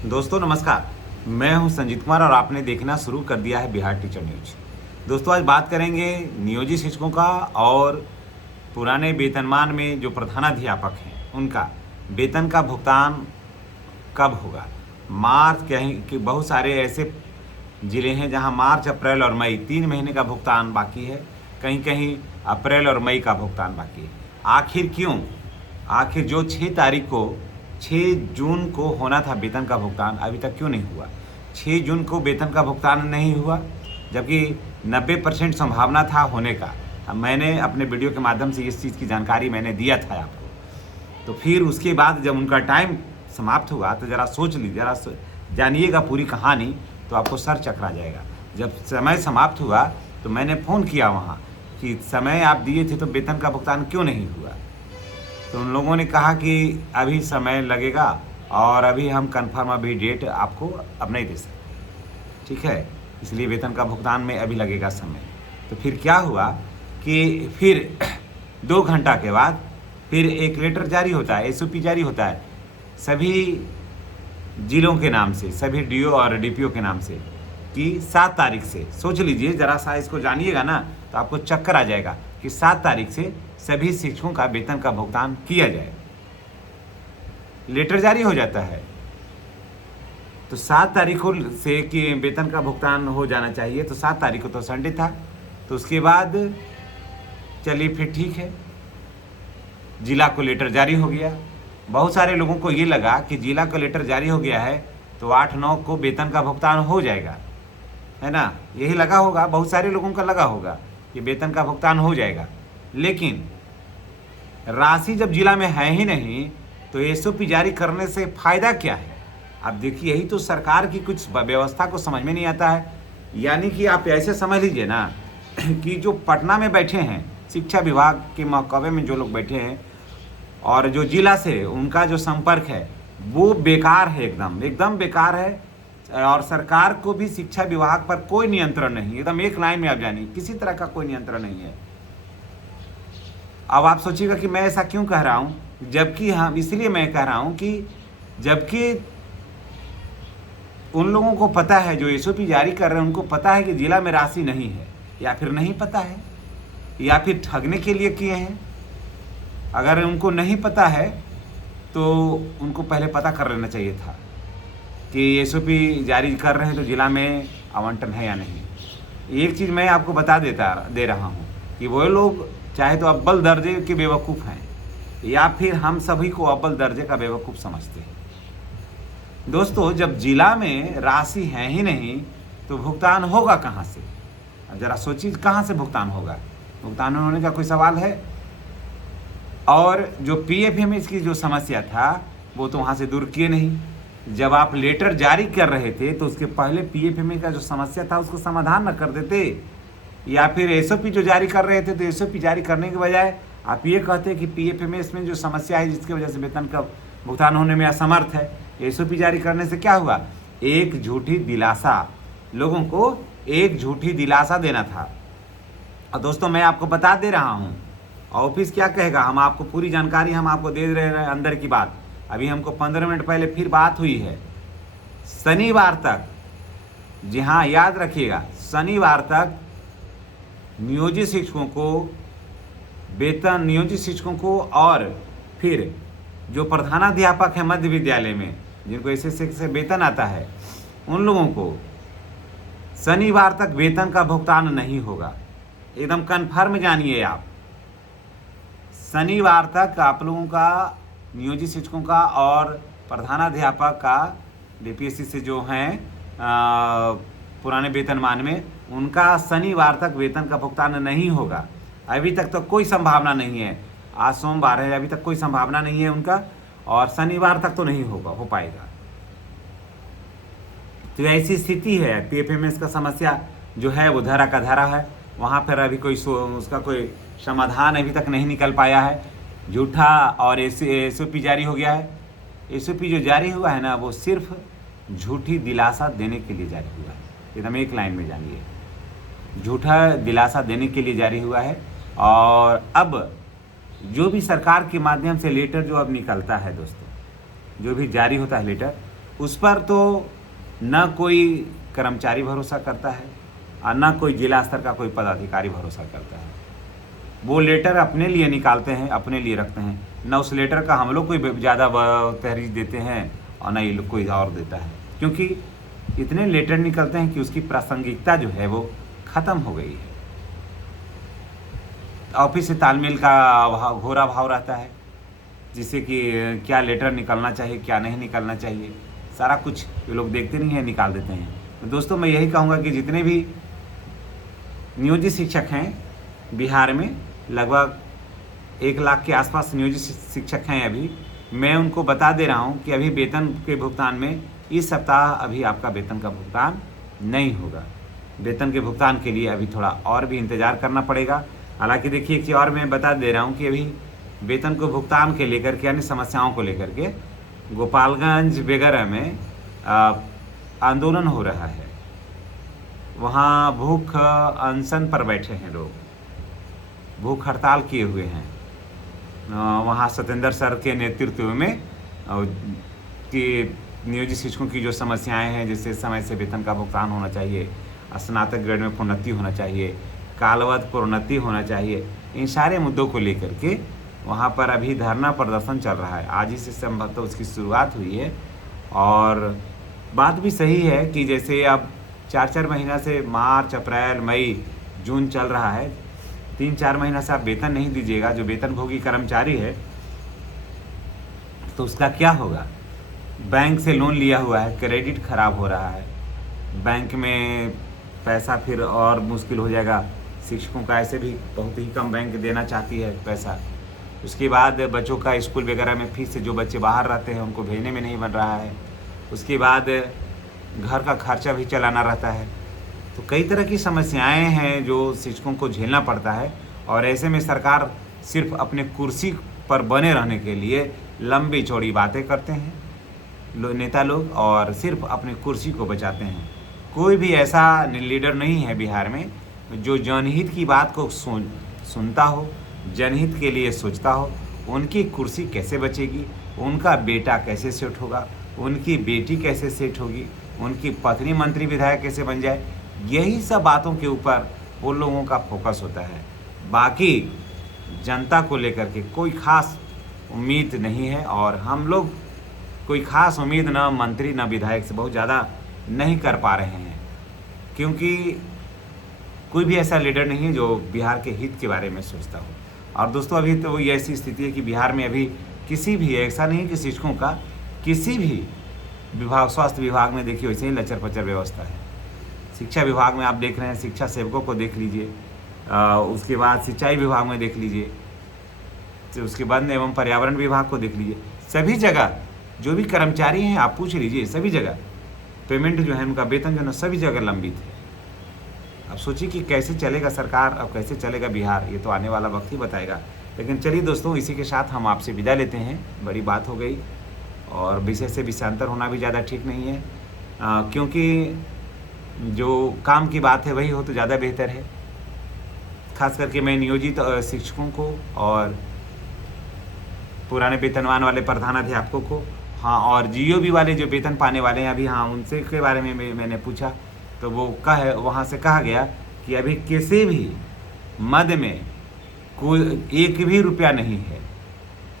दोस्तों नमस्कार, मैं हूं संजीत कुमार और आपने देखना शुरू कर दिया है बिहार टीचर न्यूज। दोस्तों आज बात करेंगे नियोजित शिक्षकों का और पुराने वेतनमान में जो प्रधानाध्यापक हैं उनका वेतन का भुगतान कब होगा। मार्च कहीं कि बहुत सारे ऐसे ज़िले हैं जहां मार्च, अप्रैल और मई 3 महीने का भुगतान बाकी है, कहीं कहीं अप्रैल और मई का भुगतान बाकी है। आखिर क्यों? आखिर जो 6 जून को होना था वेतन का भुगतान अभी तक क्यों नहीं हुआ? 6 जून को वेतन का भुगतान नहीं हुआ, जबकि 90% संभावना था होने का। अब मैंने अपने वीडियो के माध्यम से इस चीज़ की जानकारी मैंने दिया था आपको। तो फिर उसके बाद जब उनका टाइम समाप्त हुआ तो ज़रा सोच लीजिए, ज़रा जानिएगा पूरी कहानी, तो आपको सर चकरा जाएगा। जब समय समाप्त हुआ तो मैंने फ़ोन किया वहाँ कि समय आप दिए थे तो वेतन का भुगतान क्यों नहीं हुआ। तो उन लोगों ने कहा कि अभी समय लगेगा और अभी हम कंफर्म अभी डेट आपको अब नहीं दे सकते, ठीक है, इसलिए वेतन का भुगतान में अभी लगेगा समय। तो फिर क्या हुआ कि फिर 2 घंटा के बाद फिर एक लेटर जारी होता है, एसओपी जारी होता है सभी जिलों के नाम से, सभी डीओ और डीपीओ के नाम से कि 7 तारीख से, सोच लीजिए ज़रा सा इसको जानिएगा ना तो आपको चक्कर आ जाएगा कि 7 तारीख से सभी शिक्षकों का वेतन का भुगतान किया जाए। लेटर जारी हो जाता है तो 7 तारीख को से कि वेतन का भुगतान हो जाना चाहिए, तो 7 तारीख को तो संडे था। तो उसके बाद चलिए फिर ठीक है, जिला को लेटर जारी हो गया। बहुत सारे लोगों को ये लगा कि जिला का लेटर जारी हो गया है तो 8-9 को वेतन का भुगतान हो जाएगा, है ना, यही लगा होगा, बहुत सारे लोगों का लगा होगा कि वेतन का भुगतान हो जाएगा। लेकिन राशि जब जिला में है ही नहीं तो एसओपी जारी करने से फ़ायदा क्या है? अब देखिए, यही तो सरकार की कुछ व्यवस्था को समझ में नहीं आता है। यानी कि आप ऐसे समझ लीजिए ना कि जो पटना में बैठे हैं, शिक्षा विभाग के महकमे में जो लोग बैठे हैं और जो जिला से उनका जो संपर्क है वो बेकार है, एकदम बेकार है। और सरकार को भी शिक्षा विभाग पर कोई नियंत्रण नहीं, एकदम एक लाइन में आप जानिए, किसी तरह का कोई नियंत्रण नहीं है। अब आप सोचिएगा कि मैं ऐसा क्यों कह रहा हूँ, जबकि हम इसलिए मैं कह रहा हूँ कि जबकि उन लोगों को पता है, जो एसओपी जारी कर रहे हैं उनको पता है कि जिला में राशि नहीं है, या फिर नहीं पता है, या फिर ठगने के लिए किए हैं। अगर उनको नहीं पता है तो उनको पहले पता कर लेना चाहिए था कि एसओपी जारी कर रहे हैं तो जिला में आवंटन है या नहीं। एक चीज़ मैं आपको दे रहा हूँ कि वो लोग चाहे तो अव्वल दर्जे के बेवकूफ़ हैं या फिर हम सभी को अव्वल दर्जे का बेवकूफ़ समझते हैं। दोस्तों, जब जिला में राशि है ही नहीं तो भुगतान होगा कहाँ से? अब ज़रा सोचिए, कहाँ से भुगतान होगा? भुगतान होने का कोई सवाल है? और जो पीएफएमएस की जो समस्या था वो तो वहाँ से दूर किए नहीं। जब आप लेटर जारी कर रहे थे तो उसके पहले पीएफएमएस का जो समस्या था उसको समाधान न कर देते, या फिर एसओपी जो जारी कर रहे थे तो एसओपी जारी करने के बजाय आप ये कहते कि पीएफएमएस में जो समस्या है जिसकी वजह से वेतन का भुगतान होने में असमर्थ है। एसओपी जारी करने से क्या हुआ? एक झूठी दिलासा, लोगों को एक झूठी दिलासा देना था। और दोस्तों मैं आपको बता दे रहा हूँ, ऑफिस क्या कहेगा, हम आपको पूरी जानकारी हम आपको दे रहे हैं अंदर की बात। अभी हमको 15 मिनट पहले फिर बात हुई है, शनिवार तक, जी हाँ याद रखिएगा, शनिवार तक नियोजित शिक्षकों को वेतन, नियोजित शिक्षकों को और फिर जो प्रधानाध्यापक है मध्य विद्यालय में जिनको ऐसे से वेतन आता है उन लोगों को शनिवार तक वेतन का भुगतान नहीं होगा। एकदम कन्फर्म जानिए आप, शनिवार तक आप लोगों का, नियोजित शिक्षकों का और प्रधानाध्यापक का, डीपीएससी से जो हैं पुराने वेतनमान में, उनका शनिवार तक वेतन का भुगतान नहीं होगा। अभी तक तो कोई संभावना नहीं है, आज सोमवार है, अभी तक कोई संभावना नहीं है उनका, और शनिवार तक तो नहीं हो पाएगा। तो ऐसी स्थिति है, पीएफएमएस का समस्या जो है वो धरा का धरा है, वहाँ पर अभी कोई उसका कोई समाधान अभी तक नहीं निकल पाया है। झूठा और एसओपी जारी हो गया है। एसओपी जो जारी हुआ है ना वो सिर्फ झूठी दिलासा देने के लिए जारी हुआ है, एकदम एक लाइन में जानिए, झूठा दिलासा देने के लिए जारी हुआ है। और अब जो भी सरकार के माध्यम से लेटर जो अब निकलता है दोस्तों, जो भी जारी होता है लेटर, उस पर तो न कोई कर्मचारी भरोसा करता है और न कोई जिला स्तर का कोई पदाधिकारी भरोसा करता है। वो लेटर अपने लिए निकालते हैं, अपने लिए रखते हैं, न उस लेटर का हम लोग कोई ज़्यादा तहरीर देते हैं और न ये लोग कोई और देता है, क्योंकि इतने लेटर निकलते हैं कि उसकी प्रासंगिकता जो है वो ख़त्म हो गई है। ऑफिस से तालमेल का घोर अभाव रहता है, जिससे कि क्या लेटर निकलना चाहिए क्या नहीं निकलना चाहिए, सारा कुछ ये लोग देखते नहीं हैं, निकाल देते हैं। तो दोस्तों मैं यही कहूँगा कि जितने भी नियोजित शिक्षक हैं बिहार में, लगभग 1 लाख के आसपास नियोजित शिक्षक हैं अभी, मैं उनको बता दे रहा हूँ कि अभी वेतन के भुगतान में इस सप्ताह अभी आपका वेतन का भुगतान नहीं होगा। वेतन के भुगतान के लिए अभी थोड़ा और भी इंतज़ार करना पड़ेगा। हालांकि देखिए एक चीज़ और मैं बता दे रहा हूँ कि अभी वेतन को भुगतान के लेकर के यानी समस्याओं को लेकर के गोपालगंज वगैरह में आंदोलन हो रहा है। वहाँ भूख अनशन पर बैठे हैं लोग, भूख हड़ताल किए हुए हैं। वहाँ सत्येंद्र सर के नेतृत्व में कि नियोजित शिक्षकों की जो समस्याएं हैं, जैसे समय से वेतन का भुगतान होना चाहिए, स्नातक ग्रेड में प्रोन्नति होना चाहिए, कालवद प्रोन्नति होना चाहिए, इन सारे मुद्दों को लेकर के वहाँ पर अभी धरना प्रदर्शन चल रहा है। आज ही से संभवतः उसकी शुरुआत हुई है। और बात भी सही है कि जैसे अब 4-4 महीना से मार्च, अप्रैल, मई, जून चल रहा है, 3-4 महीना से आप वेतन नहीं दीजिएगा, जो वेतनभोगी कर्मचारी है तो उसका क्या होगा। बैंक से लोन लिया हुआ है, क्रेडिट खराब हो रहा है, बैंक में पैसा फिर और मुश्किल हो जाएगा। शिक्षकों का ऐसे भी बहुत ही कम बैंक देना चाहती है पैसा। उसके बाद बच्चों का स्कूल वगैरह में फीस से जो बच्चे बाहर रहते हैं उनको भेजने में नहीं बन रहा है। उसके बाद घर का खर्चा भी चलाना रहता है। तो कई तरह की समस्याएं हैं जो शिक्षकों को झेलना पड़ता है। और ऐसे में सरकार सिर्फ अपने कुर्सी पर बने रहने के लिए लंबी चौड़ी बातें करते हैं नेता लोग, और सिर्फ अपने कुर्सी को बचाते हैं। कोई भी ऐसा लीडर नहीं है बिहार में जो जनहित की बात को सुनता हो, जनहित के लिए सोचता हो। उनकी कुर्सी कैसे बचेगी, उनका बेटा कैसे सेट होगा, उनकी बेटी कैसे सेट होगी, उनकी पत्नी मंत्री विधायक कैसे बन जाए, यही सब बातों के ऊपर वो लोगों का फोकस होता है। बाकी जनता को लेकर के कोई ख़ास उम्मीद नहीं है। और हम लोग कोई ख़ास उम्मीद न मंत्री न विधायक से बहुत ज़्यादा नहीं कर पा रहे हैं, क्योंकि कोई भी ऐसा लीडर नहीं है जो बिहार के हित के बारे में सोचता हो। और दोस्तों अभी तो ये ऐसी स्थिति है कि बिहार में अभी किसी भी, ऐसा नहीं कि शिक्षकों का, किसी भी विभाग, स्वास्थ्य विभाग में देखिए वैसे ही लचर पचर व्यवस्था है। शिक्षा विभाग में आप देख रहे हैं, शिक्षा सेवकों को देख लीजिए, उसके बाद सिंचाई विभाग में देख लीजिए, तो उसके बाद एवं पर्यावरण विभाग को देख लीजिए। सभी जगह जो भी कर्मचारी हैं आप पूछ लीजिए, सभी जगह पेमेंट जो है उनका वेतन जो है सभी जगह लंबित है। अब सोचिए कि कैसे चलेगा सरकार, अब कैसे चलेगा बिहार, ये तो आने वाला वक्त ही बताएगा। लेकिन चलिए दोस्तों, इसी के साथ हम आपसे विदा लेते हैं। बड़ी बात हो गई और विषय से विषयांतर होना भी ज़्यादा ठीक नहीं है, क्योंकि जो काम की बात है वही हो तो ज़्यादा बेहतर है। खास करके मैं नियोजित शिक्षकों को और पुराने वेतनवान वाले प्रधानाध्यापकों को, हाँ, और जीओबी वाले जो वेतन पाने वाले हैं अभी, हाँ, उनसे के बारे में मैंने पूछा तो वो वहाँ से कहा गया कि अभी किसी भी मद में कोई 1 भी रुपया नहीं है।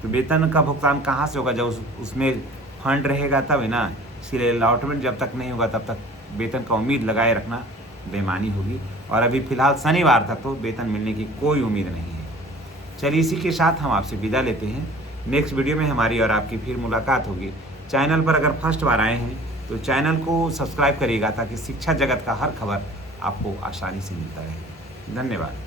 तो वेतन का भुगतान कहाँ से होगा, जब उसमें फंड रहेगा तब है ना। इसलिए अलॉटमेंट जब तक नहीं होगा तब तक वेतन का उम्मीद लगाए रखना बेईमानी होगी। और अभी फ़िलहाल शनिवार तक तो वेतन मिलने की कोई उम्मीद नहीं है। चलिए इसी के साथ हम आपसे विदा लेते हैं। नेक्स्ट वीडियो में हमारी और आपकी फिर मुलाकात होगी। चैनल पर अगर फर्स्ट बार आए हैं तो चैनल को सब्सक्राइब करिएगा ताकि शिक्षा जगत का हर खबर आपको आसानी से मिलता रहे। धन्यवाद।